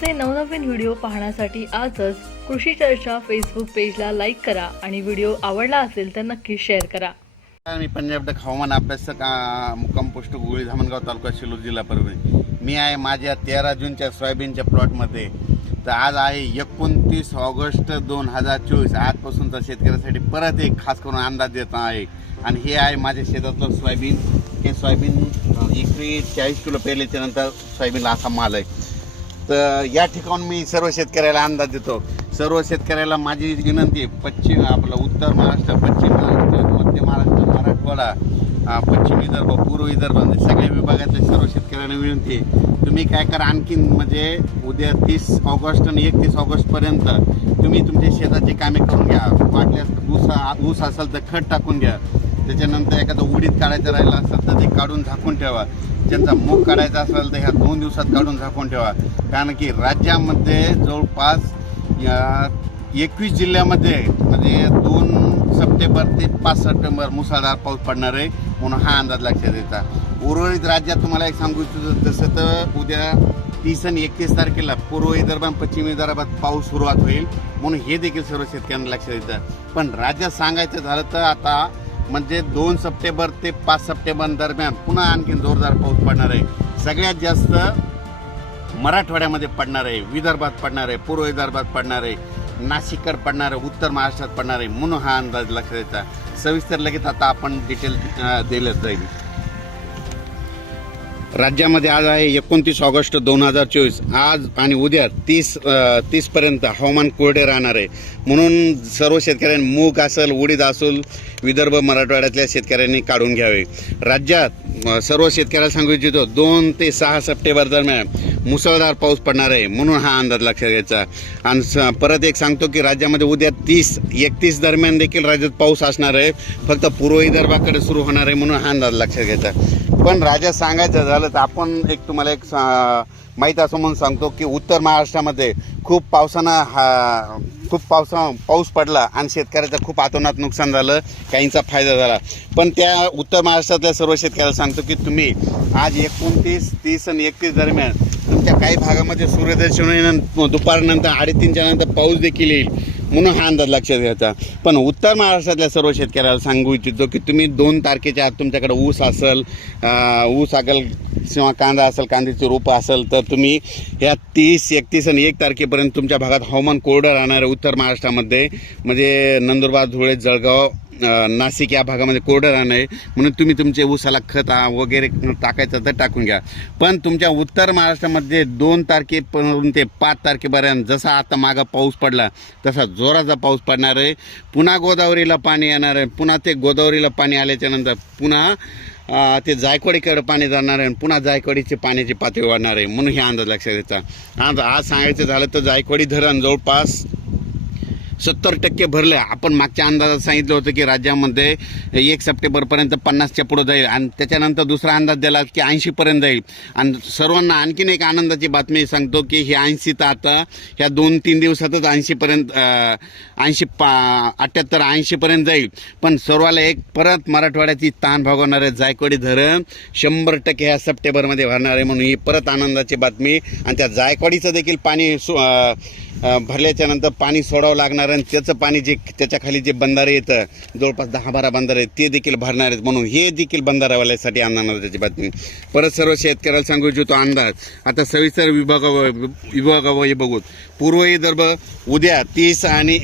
आमचे नवनवीन व्हिडिओ पाहण्यासाठी आजच कृषी चर्चा फेसबुक पेजला लाईक करा आणि व्हिडिओ आवडला असेल तर नक्की शेअर करा मी पंजाब हवामान अभ्यासक मुक्काम पोस्ट गोळी धामणगाव तालुका शिलूर जिल्हा मी आहे माझ्या तेरा जूनच्या सोयाबीनच्या प्लॉटमध्ये तर आज आहे एकोणतीस ऑगस्ट दोन हजार चोवीस आजपासून तर शेतकऱ्यासाठी परत एक खास करून अंदाज देत आहे आणि हे आहे माझ्या शेतातलं सोयाबीन हे सोयाबीन एकवीस चाळीस किलो पेरल्याच्यानंतर सोयाबीनला असा माल आहे तर या ठिकाण मी सर्व शेतकऱ्याला अंदाज देतो सर्व शेतकऱ्याला माझी विनंती पश्चिम आपलं उत्तर महाराष्ट्र पश्चिम महाराष्ट्र मध्य महाराष्ट्र मराठवाडा पश्चिम विदर्भ पूर्व विदर्भ म्हणजे सगळ्या विभागातल्या सर्व शेतकऱ्यांना विनंती आहे तुम्ही काय करा आणखीन म्हणजे उद्या तीस ऑगस्ट आणि एकतीस ऑगस्टपर्यंत तुम्ही तुमच्या शेताची कामे करून घ्या वाटल्यास ऊस ऊस असेल तर खत टाकून घ्या त्याच्यानंतर एखादं उडीत काढायचं राहिलं असेल तर ते काढून झाकून ठेवा राज्यांचा मोग काढायचा असेल तर ह्या दोन दिवसात काढून झाकून ठेवा कारण की राज्यामध्ये जवळपास एकवीस जिल्ह्यामध्ये म्हणजे दोन सप्टेंबर ते पाच सप्टेंबर मुसळधार पाऊस पडणार आहे म्हणून हा अंदाज लक्षात येतात उर्वरित राज्यात तुम्हाला एक सांगू इच्छितो जसं तर उद्या तीस आणि एकतीस तारखेला पूर्व विदर्भात पश्चिम विदर्भात पाऊस सुरुवात होईल म्हणून हे देखील सर्व शेतकऱ्यांना लक्षात येतं पण राज्यात सांगायचं झालं तर आता म्हणजे दोन सप्टेंबर ते पाच सप्टेंबर दरम्यान पुन्हा आणखी जोरदार पाऊस पडणार आहे सगळ्यात जास्त मराठवाड्यामध्ये पडणार आहे विदर्भात पडणार आहे पूर्व विदर्भात पडणार आहे नाशिककर पडणार आहे उत्तर महाराष्ट्रात पडणार आहे म्हणून हा अंदाज लक्षात येतात सविस्तर लगेच आता आपण डिटेल दिलं जाईल राज्यामध्ये आज आहे एकोणतीस ऑगस्ट दोन हजार चोवीस आज आणि उद्या तीस तीसपर्यंत हवामान कोरडे राहणार आहे म्हणून सर्व शेतकऱ्यांनी मूग असेल उडीद असेल विदर्भ मराठवाड्यातल्या शेतकऱ्यांनी काढून घ्यावे राज्यात सर्व शेतकऱ्याला सांगू इच्छितो दोन ते सहा सप्टेंबर दरम्यान मुसळधार पाऊस पडणार आहे म्हणून हा अंदाज लक्षात घ्यायचा आणि परत एक सांगतो की राज्यामध्ये उद्या तीस एकतीस दरम्यान देखील राज्यात पाऊस असणार आहे फक्त पूर्व विदर्भाकडे सुरू होणार आहे म्हणून हा अंदाज लक्षात घ्यायचा पण राजा सांगायचं झालं तर आपण एक तुम्हाला एक माहीत असं म्हणून सांगतो की उत्तर महाराष्ट्रामध्ये खूप पावसानं हा खूप पावसा पाऊस पडला आणि शेतकऱ्याचं खूप आतोनात नुकसान झालं काहींचा फायदा झाला पण त्या उत्तर महाराष्ट्रातल्या सर्व शेतकऱ्याला सांगतो की तुम्ही आज एकोणतीस तीस आणि एकतीस दरम्यान तुमच्या काही भागामध्ये सूर्यदर्शन दुपारनंतर अडीच नंतर पाऊस देखील येईल म्हणून हा अंदाज लक्षात घ्यायचा पण उत्तर महाराष्ट्रातल्या सर्व शेतकऱ्याला सांगू इच्छितो की तुम्ही दोन तारखेच्या आत तुमच्याकडे ऊस असेल ऊस असेल किंवा कांदा असेल कांद्याची रोपं असेल तर तुम्ही ह्या तीस एकतीस आणि एक तारखेपर्यंत तुमच्या भागात हवामान कोरडं राहणार आहे उत्तर महाराष्ट्रामध्ये म्हणजे नंदुरबार धुळे जळगाव नाशिक या भागामध्ये कोरडं राहणं आहे म्हणून तुम्ही तुमचे ऊसाला खत वगैरे टाकायचं तर टाकून घ्या पण तुमच्या उत्तर महाराष्ट्रामध्ये दोन तारखेपर्यंत ते पाच तारखेपर्यंत जसा आता मागं पाऊस पडला तसा जोराचा पाऊस पडणार आहे पुन्हा गोदावरीला पाणी येणार आहे पुन्हा ते गोदावरीला पाणी आल्याच्यानंतर पुन्हा ते जायकवाडीकडे पाणी जाणार आहे पुन्हा जायकवाडीची पाण्याची पातळी वाढणार आहे म्हणून हे अंदाज लक्षात घ्यायचा आज सांगायचं झालं तर जायकवाडी धरण जवळपास सत्तर टक्के भरलं आपण मागच्या अंदाजात सांगितलं होतं की राज्यामध्ये एक सप्टेंबरपर्यंत पन्नासच्या पुढं जाईल आणि त्याच्यानंतर दुसरा अंदाज दिला की ऐंशीपर्यंत जाईल आणि सर्वांना आणखीन एक आनंदाची बातमी सांगतो की ही ऐंशी तर आता ह्या दोन तीन दिवसातच ऐंशीपर्यंत ऐंशी पा अठ्ठ्याहत्तर ऐंशीपर्यंत जाईल पण सर्वाला एक परत मराठवाड्याची भागवणार आहे जायकवाडी धरण शंभर टक्के ह्या सप्टेंबरमध्ये भरणार आहे म्हणून ही परत आनंदाची बातमी आणि त्या जायकवाडीचं देखील पाणी सु भरल्याच्यानंतर पाणी सोडावं लागणार आणि त्याचं पाणी जे त्याच्याखाली जे बंधारे येतं जवळपास दहा बारा बंधारे आहेत ते देखील भरणार आहेत म्हणून हे देखील बंधारावाल्यासाठी आणणार त्याची बातमी परत सर्व शेतकऱ्याला सांगू इच्छितो अंदाज आता सविस्तर विभागावर विभागावर हे बघू पूर्व विदर्भ उद्या तीस आणि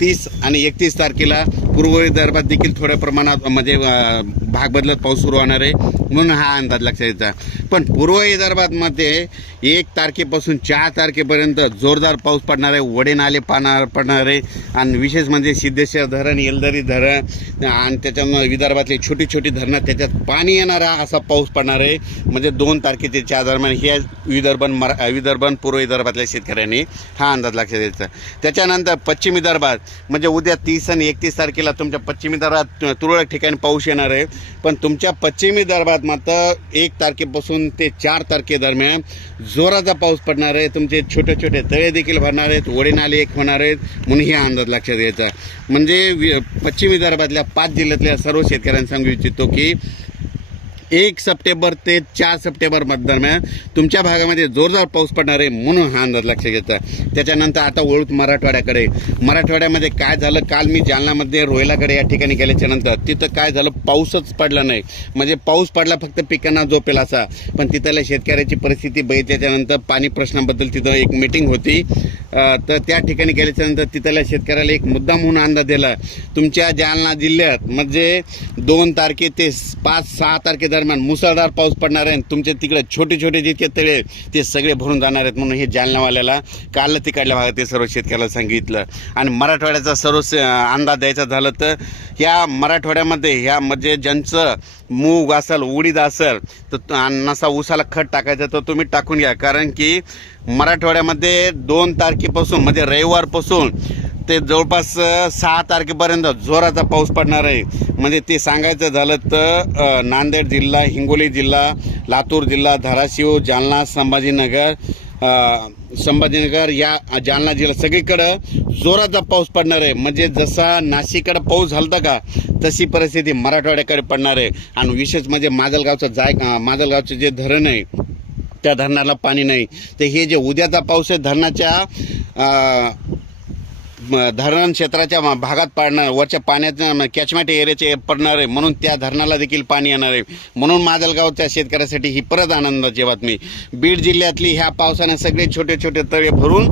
तीस आणि एकतीस तारखेला पूर्व विदर्भात देखील थोड्या प्रमाणात म्हणजे भाग बदलत पाऊस सुरू होणार आहे म्हणून हा अंदाज लक्षात येतात पण पूर्व विदर्भातमध्ये एक तारखेपासून चार तारखेपर्यंत जोरदार पाऊस पडणार आहे वडे नाले पाणार पडणार आहे आणि विशेष म्हणजे सिद्धेश्वर धरण येलदरी धरण आणि त्याच्यानंतर विदर्भातली छोटी छोटी धरणं त्याच्यात पाणी येणारा असा पाऊस पडणार आहे म्हणजे दोन तारखेचे चार दरम्यान हे विदर्भन मरा विदर्भन पूर्व विदर्भातल्या शेतकऱ्यांनी हा अंदाज लक्षात यायचा त्याच्यानंतर पश्चिम विदर्भात म्हणजे उद्या तीस आणि एकतीस तारखेला तुमच्या पश्चिम विदर्भात तुरळक ठिकाणी पाऊस येणार आहे पण तुमच्या पश्चिम विदर्भात विदर्भात मात्र एक तारखेपासून ते चार तारखेदरम्यान जोराचा पाऊस पडणार आहे तुमचे छोटे छोटे तळे देखील भरणार आहेत ओढे नाले एक होणार आहेत म्हणून हे अंदाज लक्षात घ्यायचा म्हणजे पश्चिम विदर्भातल्या पाच जिल्ह्यातल्या सर्व शेतकऱ्यांना सांगू इच्छितो की एक सप्टेंबर ते चार सप्टेंबर दरम्यान तुमच्या भागामध्ये जोरदार पाऊस पडणार आहे म्हणून हा अंदाज लक्षात घ्यायचा त्याच्यानंतर आता ओळख मराठवाड्याकडे मराठवाड्यामध्ये काय झालं काल मी जालनामध्ये रोहिलाकडे या ठिकाणी गेल्याच्या नंतर तिथं काय झालं पाऊसच पडला नाही म्हणजे पाऊस पडला फक्त पिकांना झोपेल असा पण तिथल्या शेतकऱ्याची परिस्थिती त्याच्यानंतर पाणी प्रश्नाबद्दल तिथं एक मीटिंग होती तर त्या ठिकाणी गेल्याच्यानंतर तिथल्या शेतकऱ्याला एक मुद्दा म्हणून अंदाज दिला तुमच्या जालना जिल्ह्यात म्हणजे दोन तारखे ते पाच सहा तारखेदरम्यान मुसळधार पाऊस पडणार आहे तुमच्या तिकडे छोटे छोटे जितके तळे ते सगळे भरून जाणार आहेत म्हणून हे जालनावाल्याला काल तिकडल्या भागात ते सर्व शेतकऱ्याला सांगितलं आणि मराठवाड्याचा सर्व अंदाज द्यायचा झालं तर ह्या मराठवाड्यामध्ये ह्या म्हणजे ज्यांचं मूग असेल उडीद असेल तर नसा उसाला खत टाकायचं तर तुम्ही टाकून घ्या कारण की मराठवाड्यामध्ये दोन तारखेपासून म्हणजे रविवारपासून ते जवळपास सहा तारखेपर्यंत जोराचा पाऊस पडणार आहे म्हणजे ते सांगायचं झालं तर नांदेड जिल्हा हिंगोली जिल्हा लातूर जिल्हा धाराशिव जालना संभाजीनगर संभाजीनगर या जालना जिल्हा सगळीकडं जोराचा पाऊस पडणार आहे म्हणजे जसा नाशिककडं पाऊस झालता का तशी परिस्थिती मराठवाड्याकडे पडणार आहे आणि विशेष म्हणजे माजलगावचं जाय माजलगावचं जे धरण आहे त्या धरणाला पाणी नाही तर हे जे उद्याचा पाऊस आहे धरणाच्या धरण क्षेत्राच्या भागात पाडणार वरच्या पाण्यात कॅचमॅट एरियाचे पडणार आहे म्हणून त्या धरणाला देखील पाणी येणार आहे म्हणून माजलगावच्या शेतकऱ्यासाठी ही परत आनंदाची बातमी बीड जिल्ह्यातली ह्या पावसाने सगळे छोटे छोटे तळे भरून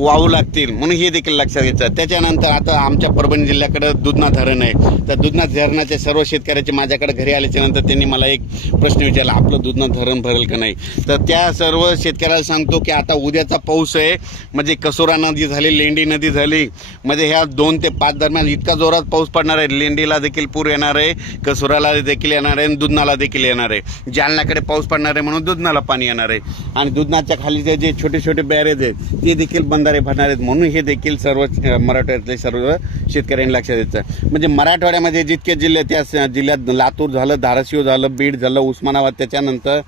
वाहू लागतील म्हणून हे देखील लक्षात घ्यायचं त्याच्यानंतर आता आमच्या परभणी जिल्ह्याकडं दुधना धरण आहे तर दुधना धरणाच्या सर्व शेतकऱ्याचे माझ्याकडे घरी आल्याच्यानंतर नंतर त्यांनी मला एक प्रश्न विचारला आपलं दुधना धरण भरेल का नाही तर त्या सर्व शेतकऱ्याला सांगतो की आता उद्याचा पाऊस आहे म्हणजे कसोरा नदी झाली लेंडी नदी झाली म्हणजे ह्या दोन ते पाच दरम्यान इतका जोरात पाऊस पडणार आहे लेंडीला देखील पूर येणार आहे कसोराला देखील येणार आहे आणि दुधनाला देखील येणार आहे जालनाकडे पाऊस पडणार आहे म्हणून दुधनाला पाणी येणार आहे आणि दुधनाच्या खालीचे जे छोटे छोटे बॅरेज आहेत ते देखील बंद दुकानदारे भरणार आहेत म्हणून हे देखील सर्व मराठवाड्यातले सर्व शेतकऱ्यांनी लक्षात द्यायचं म्हणजे मराठवाड्यामध्ये जितके जिल्हे त्या जिल्ह्यात लातूर झालं धाराशिव झालं बीड झालं उस्मानाबाद त्याच्यानंतर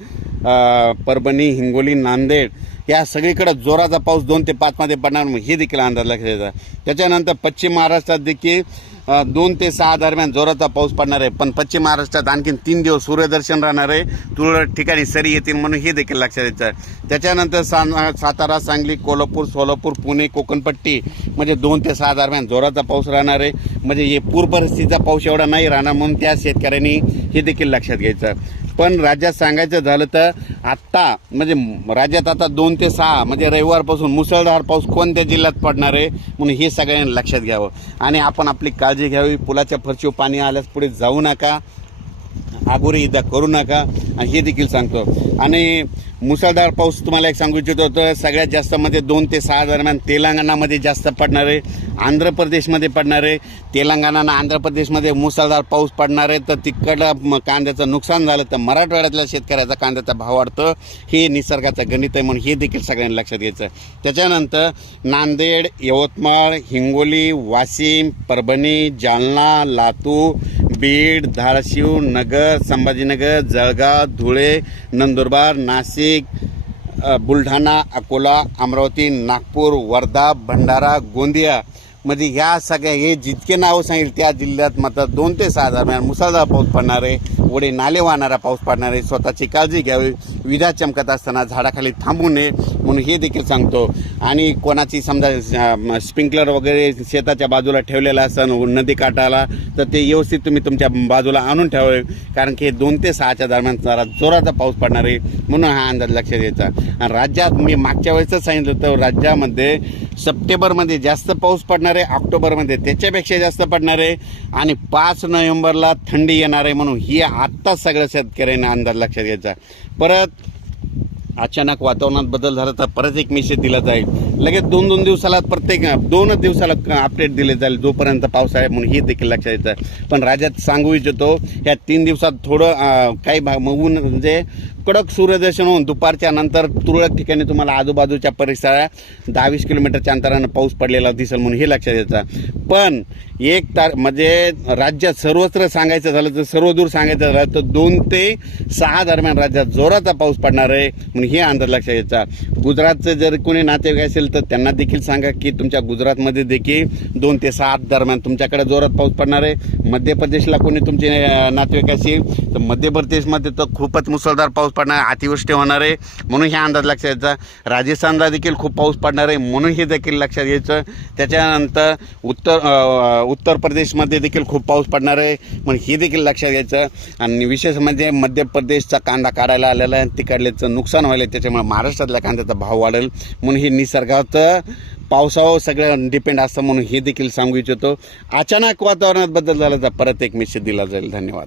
परभणी हिंगोली नांदेड या सगळीकडे जोराचा पाऊस दोन ते पाचमध्ये पडणार हे देखील अंदाज लक्षात येतात त्याच्यानंतर पश्चिम महाराष्ट्रात देखील दोन ते सहा दरम्यान जोराचा पाऊस पडणार आहे पण पश्चिम महाराष्ट्रात आणखीन तीन दिवस सूर्यदर्शन राहणार आहे तुरळक ठिकाणी सरी येतील म्हणून हे देखील लक्षात येतं त्याच्यानंतर सातारा सांगली कोल्हापूर सोलापूर पुणे कोकणपट्टी म्हणजे दोन ते सहा दरम्यान जोराचा पाऊस राहणार आहे म्हणजे हे पूर परिस्थितीचा पाऊस एवढा नाही राहणार म्हणून त्या शेतकऱ्यांनी हे देखील लक्षात घ्यायचं पण राज्यात सांगायचं झालं तर आत्ता म्हणजे राज्यात आता दोन ते सहा म्हणजे रविवारपासून मुसळधार पाऊस कोणत्या जिल्ह्यात पडणार आहे म्हणून हे सगळ्यांनी लक्षात घ्यावं आणि आपण आपली काळजी घ्यावी पुलाच्या फरशीवर पाणी आल्यास पुढे जाऊ नका आगोरी इदा करू नका आणि हे देखील सांगतो आणि मुसळधार पाऊस तुम्हाला एक सांगू इच्छितो तर सगळ्यात जास्त मध्ये दोन ते सहा दरम्यान तेलंगणामध्ये जास्त पडणार आहे आंध्र प्रदेशमध्ये पडणार आहे तेलंगणा आणि आंध्र प्रदेशमध्ये मुसळधार पाऊस पडणार आहे तर तिकडं कांद्याचं नुकसान झालं तर मराठवाड्यातल्या शेतकऱ्याचा कांद्याचा भाव वाढतो हे निसर्गाचं गणित आहे म्हणून हे देखील सगळ्यांनी लक्षात घ्यायचं त्याच्यानंतर नांदेड यवतमाळ हिंगोली वाशिम परभणी जालना लातूर बीड धाराशिव नगर संभाजीनगर जळगाव धुळे नंदुरबार नाशिक बुलढाणा अकोला अमरावती नागपूर वर्धा भंडारा गोंदिया म्हणजे ह्या सगळ्या हे जितके नावं सांगेल त्या जिल्ह्यात मात्र दोन ते सहा दरम्यान म्हणजे मुसळधार पाऊस पडणार आहे ओढे नाले वाहणारा पाऊस पडणार आहे स्वतःची काळजी घ्यावी विधा चमकत असताना झाडाखाली थांबू नये म्हणून हे देखील सांगतो आणि कोणाची समजा स्प्रिंकलर वगैरे शेताच्या बाजूला ठेवलेला ठेवलेलं नदी काटाला तर ते व्यवस्थित तुम्ही तुमच्या बाजूला आणून ठेवावे कारण की दोन ते सहाच्या दरम्यान जरा जोराचा पाऊस पडणार आहे म्हणून हा अंदाज लक्षात घ्यायचा आणि राज्यात मी मागच्या वेळेसच सांगितलं होतं राज्यामध्ये सप्टेंबरमध्ये जास्त पाऊस पडणार आहे ऑक्टोबरमध्ये त्याच्यापेक्षा जास्त पडणार आहे आणि पाच नोव्हेंबरला थंडी येणार आहे म्हणून हे आत्ताच सगळं शेतकऱ्यांना अंदाज लक्षात घ्यायचा परत अचानक वातावरणात बदल झाला तर परत एक मेसेज दिला जाईल लगेच दोन दोन दिवसाला प्रत्येक दोनच दिवसाला अपडेट दिले जाईल जोपर्यंत पाऊस आहे म्हणून हे देखील लक्षात येतं पण राज्यात सांगू इच्छितो ह्या तीन दिवसात थोडं काही भाग ऊन म्हणजे कडक सूर्यदर्शन होऊन दुपारच्या नंतर तुरळक ठिकाणी तुम्हाला आजूबाजूच्या परिसरात दहावीस किलोमीटरच्या अंतरानं पाऊस पडलेला दिसेल म्हणून हे लक्षात येतं पण एक तार म्हणजे राज्यात सर्वत्र सांगायचं झालं तर सर्वदूर सांगायचं झालं तर दोन ते सहा दरम्यान राज्यात जोराचा पाऊस पडणार आहे म्हणून हे अंदाज लक्षात घ्यायचा गुजरातचं जर कोणी नातेवाईक असेल तर त्यांना देखील सांगा की तुमच्या गुजरातमध्ये देखील दोन ते सहा दरम्यान तुमच्याकडे जोरात पाऊस पडणार आहे मध्य प्रदेशला कोणी तुमचे नातेवाईक असेल तर मध्य प्रदेशमध्ये तर खूपच मुसळधार पाऊस पडणार अतिवृष्टी होणार आहे म्हणून ह्या अंदाज लक्षात यायचा राजस्थानला देखील खूप पाऊस पडणार आहे म्हणून हे देखील लक्षात घ्यायचं त्याच्यानंतर उत्तर उत्तर प्रदेशमध्ये देखील खूप पाऊस पडणार आहे म्हणून हे देखील लक्षात घ्यायचं आणि विशेष म्हणजे मध्य प्रदेशचा कांदा काढायला आलेला आहे तिकडल्याचं नुकसान व्हायला त्याच्यामुळे महाराष्ट्रातल्या कांद्याचा भाव वाढेल म्हणून हे निसर्गात पावसावर सगळं डिपेंड असतं म्हणून हे देखील सांगू इच्छितो अचानक वातावरणात बदल झाला तर परत एक मेसेज दिला जाईल धन्यवाद